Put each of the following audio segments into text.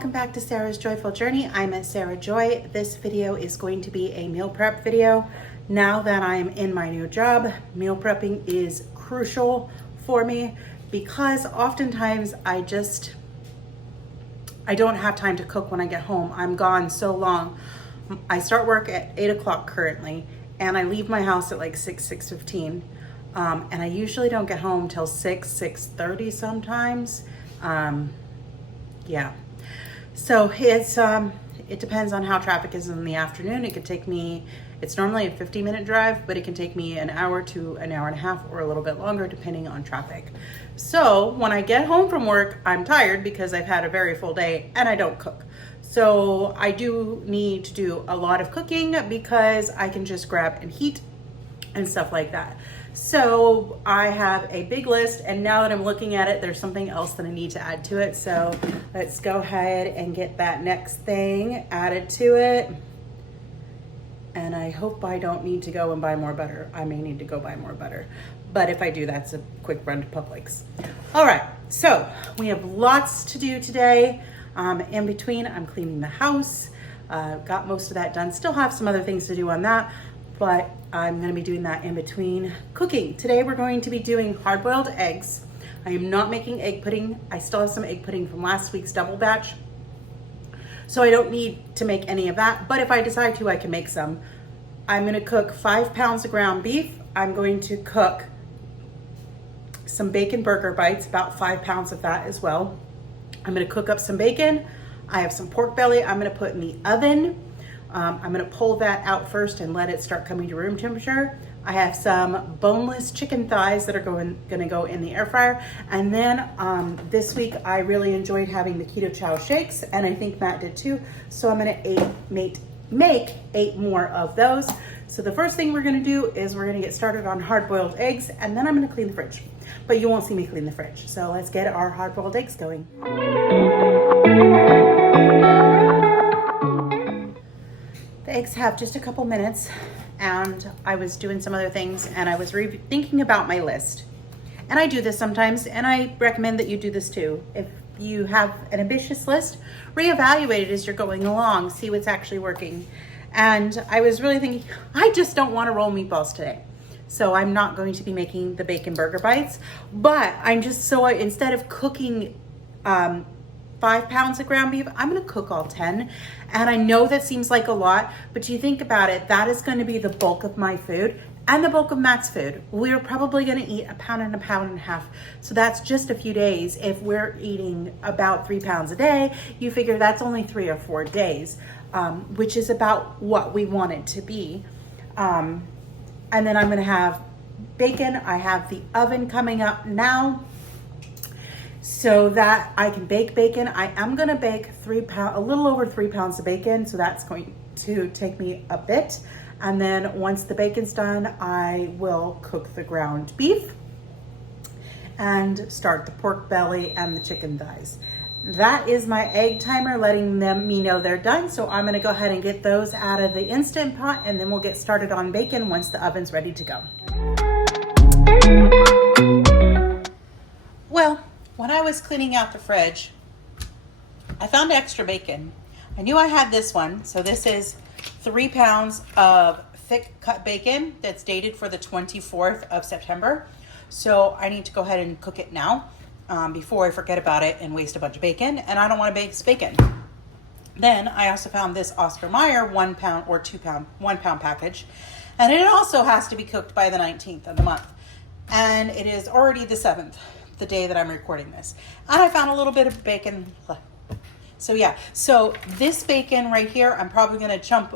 welcome back to Sarah's Joyful Journey. I'm at Sarah Joy. This video is going to be a meal prep video. Now that I'm in my new job, meal prepping is crucial for me because oftentimes I don't have time to cook when I get home. I'm gone so long. I start work at 8 o'clock currently, and I leave my house at like 6:15. And I usually don't get home till 6:30 sometimes. Yeah. So it depends on how traffic is in the afternoon. It could take me, it's normally a 50-minute drive, but it can take me an hour to an hour and a half or a little bit longer depending on traffic. So when I get home from work, I'm tired because I've had a very full day and I don't cook. So I do need to do a lot of cooking because I can just grab and heat and stuff like that. So I have a big list, and now that I'm looking at it, there's something else that I need to add to it. So let's go ahead and get that next thing added to it. And I hope I don't need to go and buy more butter. I may need to go buy more butter, but if I do, that's a quick run to Publix. All right, so we have lots to do today. In between, I'm cleaning the house. Got most of that done. Still have some other things to do on that, but I'm going to be doing that in between cooking. Today we're going to be doing hard-boiled eggs. I am not making egg pudding. I still have some egg pudding from last week's double batch, so I don't need to make any of that, but if I decide to, I can make some. I'm going to cook 5 pounds of ground beef. I'm going to cook some bacon burger bites, about 5 pounds of that as well. I'm going to cook up some bacon. I have some pork belly I'm going to put in the oven. I'm going to pull that out first and let it start coming to room temperature. I have some boneless chicken thighs that are going to go in the air fryer. And then this week I really enjoyed having the keto chow shakes, and I think Matt did too. So I'm going to make 8 more of those. So the first thing we're going to do is we're going to get started on hard-boiled eggs, and then I'm going to clean the fridge. But you won't see me clean the fridge. So let's get our hard-boiled eggs going. The eggs have just a couple minutes, and I was doing some other things, and I was thinking about my list. And I do this sometimes, and I recommend that you do this too. If you have an ambitious list, reevaluate it as you're going along, see what's actually working. And I was really thinking, I just don't want to roll meatballs today. So I'm not going to be making the bacon burger bites, but I'm just instead of cooking 5 pounds of ground beef, I'm gonna cook all 10. And I know that seems like a lot, but you think about it, that is gonna be the bulk of my food and the bulk of Matt's food. We're probably gonna eat a pound and a half. So that's just a few days. If we're eating about 3 pounds a day, you figure that's only 3 or 4 days, which is about what we want it to be. And then I'm gonna have bacon. I have the oven coming up now so that I can bake bacon. I am gonna bake a little over 3 pounds of bacon, so that's going to take me a bit. And then once the bacon's done, I will cook the ground beef and start the pork belly and the chicken thighs. That is my egg timer letting me know they're done. So I'm gonna go ahead and get those out of the Instant Pot, and then we'll get started on bacon once the oven's ready to go. Well, when I was cleaning out the fridge, I found extra bacon. I knew I had this one. So this is 3 pounds of thick cut bacon that's dated for the 24th of September. So I need to go ahead and cook it now before I forget about it and waste a bunch of bacon. And I don't want to waste bacon. Then I also found this Oscar Mayer 1 pound or 2 pound, 1 pound package. And it also has to be cooked by the 19th of the month. And it is already the 7th, the day that I'm recording this. And I found a little bit of bacon left. So yeah, so this bacon right here, I'm probably gonna chunk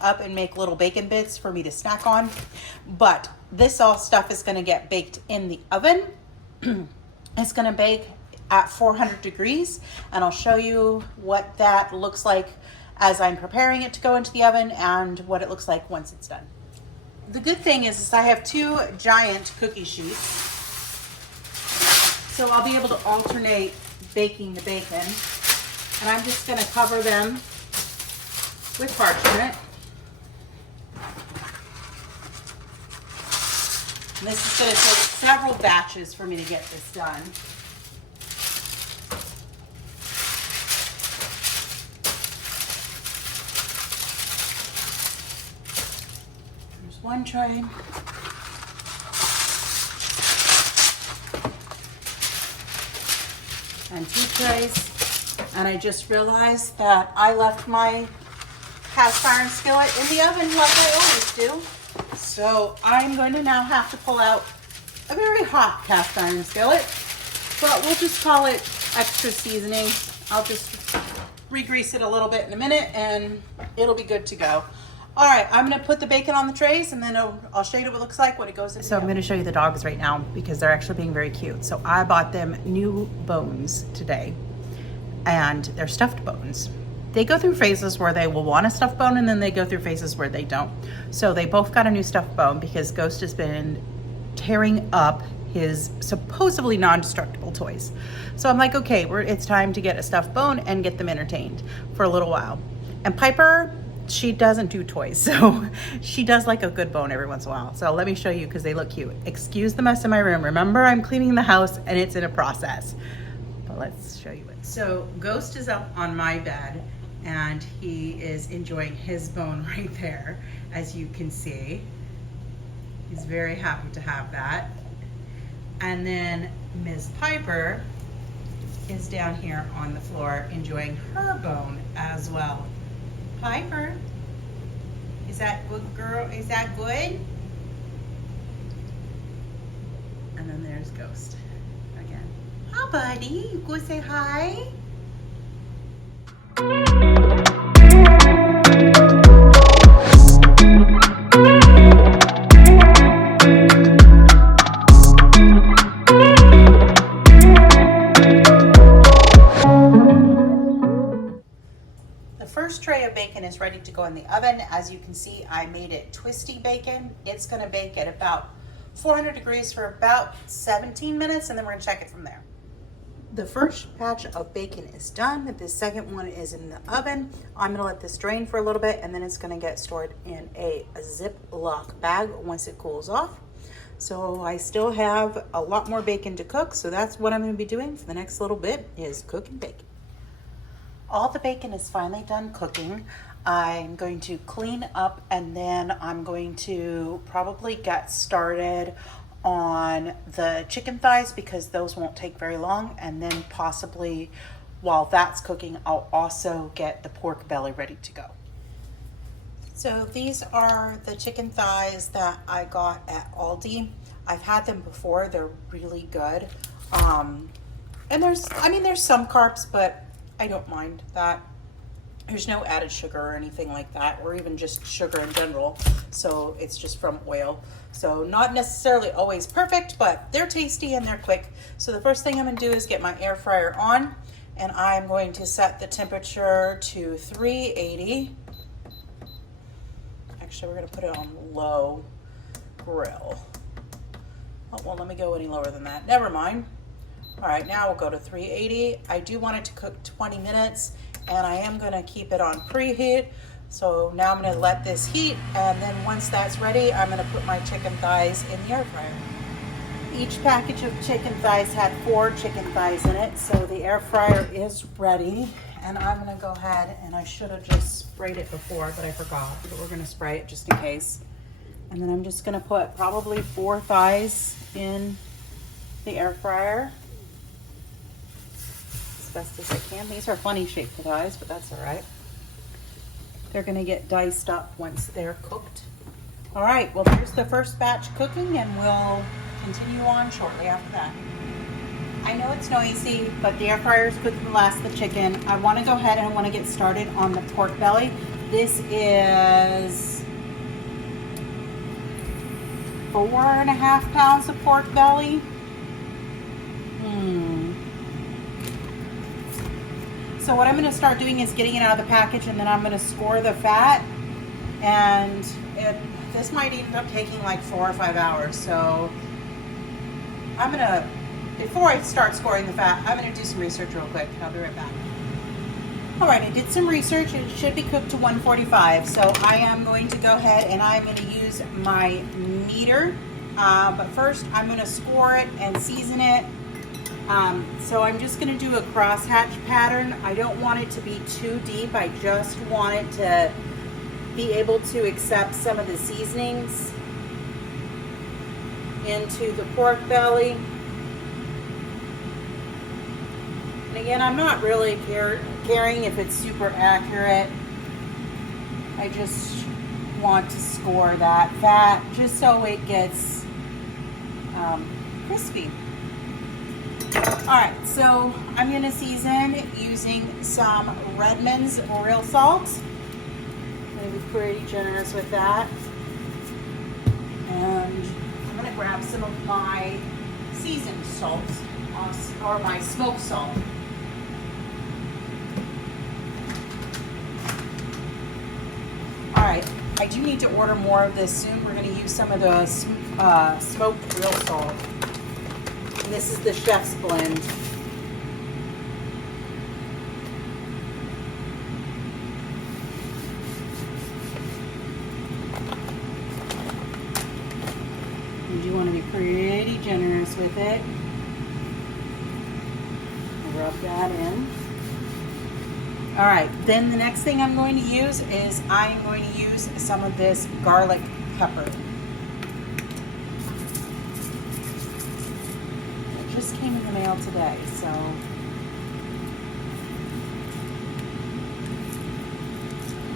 up and make little bacon bits for me to snack on. But this all stuff is gonna get baked in the oven. It's gonna bake at 400 degrees, and I'll show you what that looks like as I'm preparing it to go into the oven and what it looks like once it's done. The good thing is I have 2 giant cookie sheets, so I'll be able to alternate baking the bacon. And I'm just gonna cover them with parchment. And this is gonna take several batches for me to get this done. one tray. And 2 trays. And I just realized that I left my cast iron skillet in the oven like I always do. So I'm going to now have to pull out a very hot cast iron skillet, but we'll just call it extra seasoning. I'll just re-grease it a little bit in a minute and it'll be good to go. All right, I'm gonna put the bacon on the trays and then I'll show you what it looks like when it goes in. So I'm gonna show you the dogs right now because they're actually being very cute. So I bought them new bones today and they're stuffed bones. They go through phases where they will want a stuffed bone and then they go through phases where they don't. So they both got a new stuffed bone because Ghost has been tearing up his supposedly non-destructible toys. So I'm like, okay, it's time to get a stuffed bone and get them entertained for a little while. And Piper, she doesn't do toys, so she does like a good bone every once in a while. So let me show you because they look cute. Excuse the mess in my room. Remember, I'm cleaning the house and it's in a process. But let's show you it. So Ghost is up on my bed and he is enjoying his bone right there, as you can see. He's very happy to have that. And then Ms. Piper is down here on the floor enjoying her bone as well. Piper, is that good, girl? Is that good? And then there's Ghost again. Hi, buddy. You go say hi. First tray of bacon is ready to go in the oven. As you can see, I made it twisty bacon. It's going to bake at about 400 degrees for about 17 minutes, and then we're going to check it from there. The first batch of bacon is done. The second one is in the oven. I'm going to let this drain for a little bit, and then it's going to get stored in a Ziploc bag once it cools off. So I still have a lot more bacon to cook, so that's what I'm going to be doing for the next little bit is cooking bacon. All the bacon is finally done cooking. I'm going to clean up and then I'm going to probably get started on the chicken thighs because those won't take very long. And then possibly while that's cooking, I'll also get the pork belly ready to go. So these are the chicken thighs that I got at Aldi. I've had them before, they're really good. And there's some carbs, but I don't mind that. There's no added sugar or anything like that, or even just sugar in general. So it's just from oil. So not necessarily always perfect, but they're tasty and they're quick. So the first thing I'm gonna do is get my air fryer on, and I'm going to set the temperature to 380. Actually, we're gonna put it on low grill. Oh, well, let me go any lower than that. Never mind. All right, now we'll go to 380. I do want it to cook 20 minutes and I am gonna keep it on preheat. So now I'm gonna let this heat, and then once that's ready, I'm gonna put my chicken thighs in the air fryer. Each package of chicken thighs had 4 chicken thighs in it, so the air fryer is ready. And I'm gonna go ahead, and I should have just sprayed it before, but I forgot, but we're gonna spray it just in case. And then I'm just gonna put probably 4 thighs in the air fryer. Best as I can. These are funny shaped thighs, but that's all right. They're gonna get diced up once they're cooked. All right, well, there's the first batch cooking and we'll continue on shortly after that. I know it's noisy, but the air fryer is cooking the last of the chicken. I wanna go ahead and I wanna get started on the pork belly. This is 4.5 pounds of pork belly. So what I'm going to start doing is getting it out of the package, and then I'm going to score the fat, and this might end up taking like 4 or 5 hours. So I'm going to, before I start scoring the fat, I'm going to do some research real quick. I'll be right back. All right, I did some research. It should be cooked to 145. So I am going to go ahead and I'm going to use my meter. But first I'm going to score it and season it. So I'm just going to do a crosshatch pattern. I don't want it to be too deep. I just want it to be able to accept some of the seasonings into the pork belly. And again, I'm not really caring if it's super accurate. I just want to score that fat just so it gets crispy. Alright, so I'm going to season using some Redmond's real salt. I'm going to be pretty generous with that. And I'm going to grab some of my seasoned salt, or my smoked salt. Alright, I do need to order more of this soon. We're going to use some of the smoked real salt. And this is the Chef's Blend. You do want to be pretty generous with it. Rub that in. Alright, then the next thing I'm going to use is I'm going to use some of this garlic pepper. It just came in the mail today, so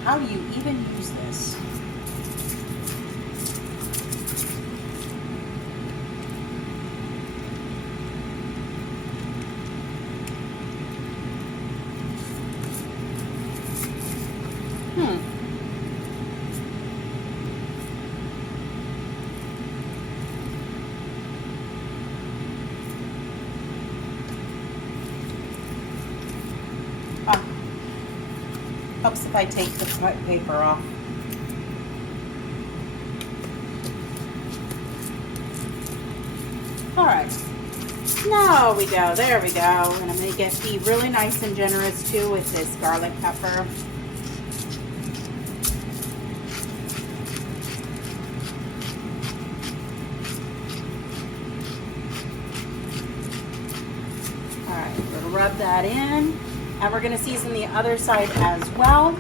how do you even use this? Helps if I take the paper off. Alright, now we go, there we go. And I'm going to be really nice and generous too with this garlic pepper. Alright, we're going to rub that in. And we're going to season the other side as well.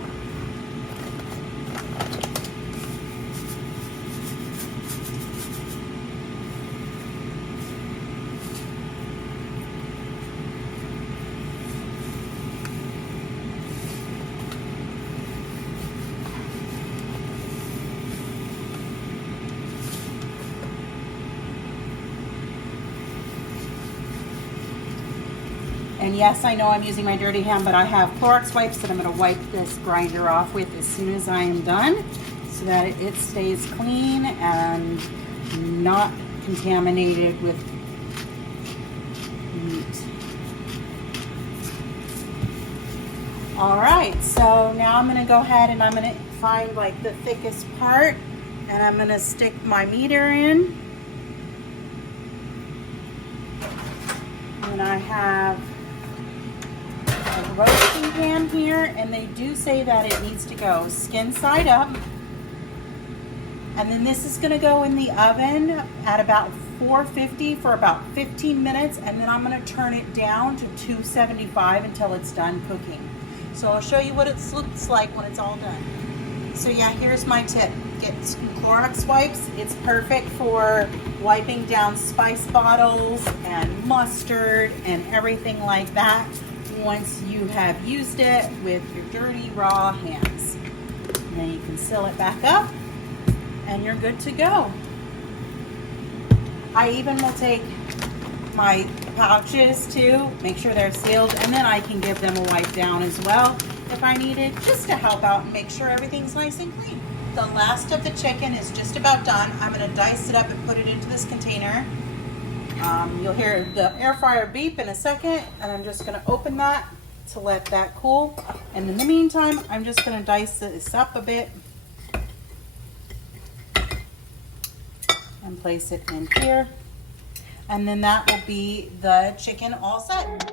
And yes, I know I'm using my dirty hand, but I have Clorox wipes that I'm going to wipe this grinder off with as soon as I am done so that it stays clean and not contaminated with meat. All right, so now I'm going to go ahead and I'm going to find like the thickest part and I'm going to stick my meter in. And I have roasting pan here, and they do say that it needs to go skin side up, and then this is going to go in the oven at about 450 for about 15 minutes, and then I'm going to turn it down to 275 until it's done cooking. So I'll show you what it looks like when it's all done. So yeah, here's my tip. Get some Clorox wipes. It's perfect for wiping down spice bottles and mustard and everything like that once you have used it with your dirty raw hands. And then you can seal it back up and you're good to go. I even will take my pouches too, make sure they're sealed, and then I can give them a wipe down as well if I need it, just to help out and make sure everything's nice and clean. The last of the chicken is just about done. I'm going to dice it up and put it into this container. You'll hear the air fryer beep in a second, and I'm just going to open that to let that cool. And in the meantime, I'm just going to dice this up a bit and place it in here. And then that will be the chicken all set.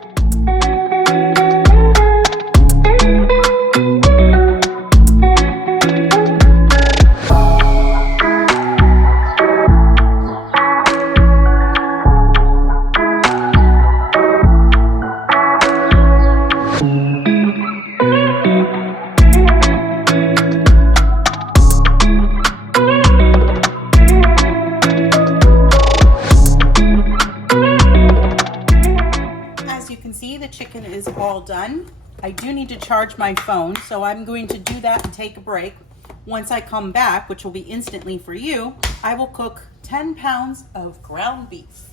all done. I do need to charge my phone, so I'm going to do that and take a break. Once I come back, which will be instantly for you, I will cook 10 pounds of ground beef.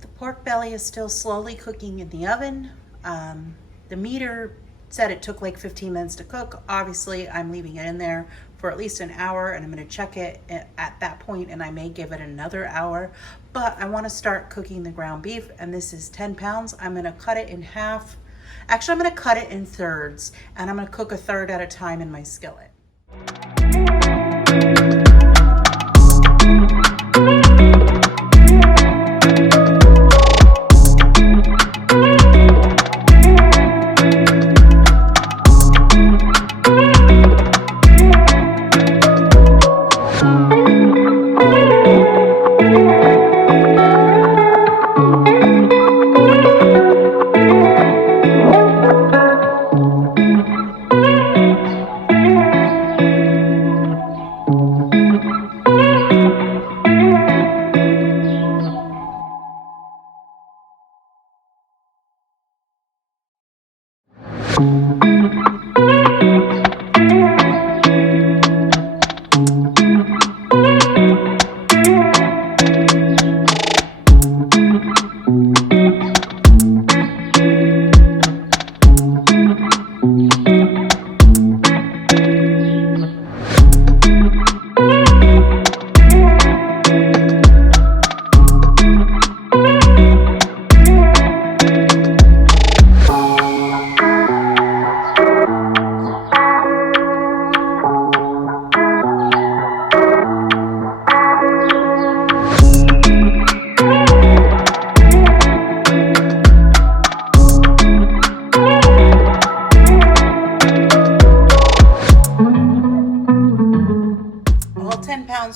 The pork belly is still slowly cooking in the oven. The meter said it took like 15 minutes to cook. Obviously, I'm leaving it in there for at least an hour, and I'm going to check it at that point, and I may give it another hour. But I want to start cooking the ground beef, and this is 10 pounds. I'm going to cut it in half. Actually, I'm going to cut it in thirds, and I'm going to cook a third at a time in my skillet.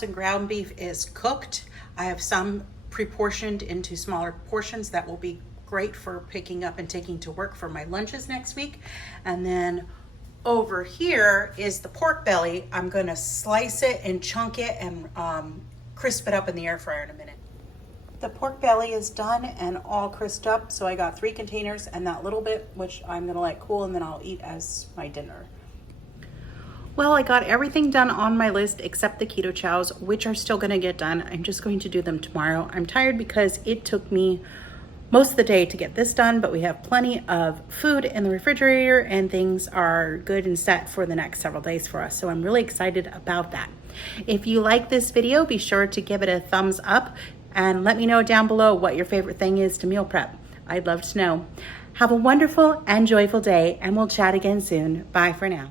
And ground beef is cooked. I have some pre-portioned into smaller portions that will be great for picking up and taking to work for my lunches next week. And then over here is the pork belly. I'm going to slice it and chunk it and crisp it up in the air fryer in a minute. The pork belly is done and all crisped up, so I got 3 containers and that little bit, which I'm going to let cool, and then I'll eat as my dinner. Well, I got everything done on my list except the keto chows, which are still gonna get done. I'm just going to do them tomorrow. I'm tired because it took me most of the day to get this done, but we have plenty of food in the refrigerator and things are good and set for the next several days for us. So I'm really excited about that. If you like this video, be sure to give it a thumbs up and let me know down below what your favorite thing is to meal prep. I'd love to know. Have a wonderful and joyful day, and we'll chat again soon. Bye for now.